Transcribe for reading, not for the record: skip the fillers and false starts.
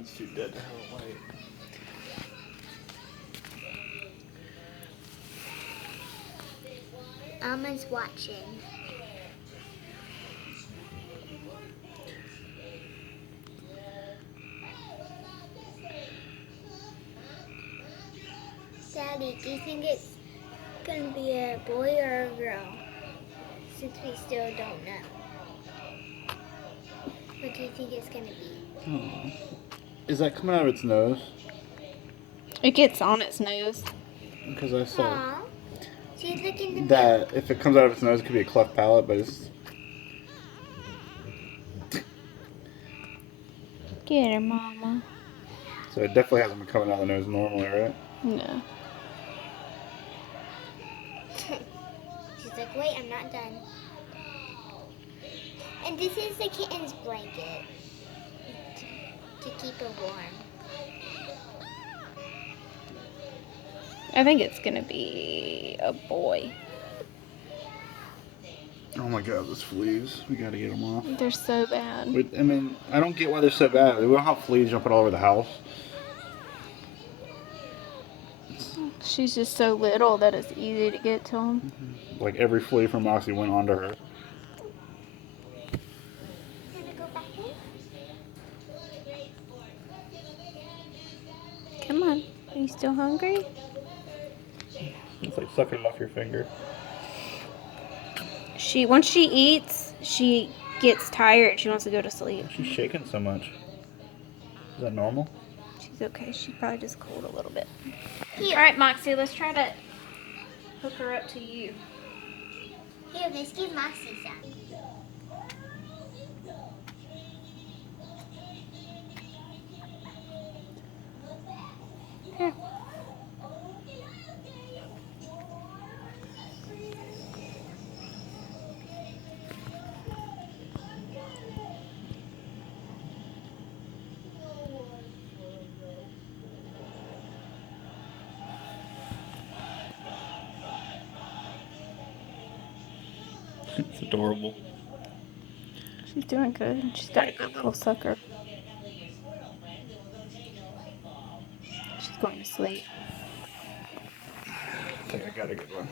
Mine's too dead to have a light. Alma's watching. Daddy, do you think it's gonna be a boy or a girl? Since we still don't know. What do you think it's gonna be? Oh. Is that coming out of its nose? It gets on its nose. Because I saw Aww. She's looking at the that if it comes out of its nose, it could be a cleft palate, but it's... Get her, Mama. So it definitely hasn't been coming out of the nose normally, right? No. She's like, wait, I'm not done. And this is the kitten's blanket to keep her warm. I think it's gonna be a boy. Oh my god, those fleas. We gotta get them off. They're so bad. I mean, I don't get why they're so bad. We don't have fleas jumping all over the house. She's just so little that it's easy to get to them. Like every flea from Moxie went onto her. Gonna go back in? Come on. Are you still hungry? It's like sucking it off your finger. Once she eats, she gets tired. She wants to go to sleep. She's shaking so much. Is that normal? She's okay. She's probably just cold a little bit. Here. All right, Moxie, let's try to hook her up to you. Here, let's give Moxie some. Here. It's adorable. She's doing good. She's got a good little sucker. She's going to sleep. I think I got a good one.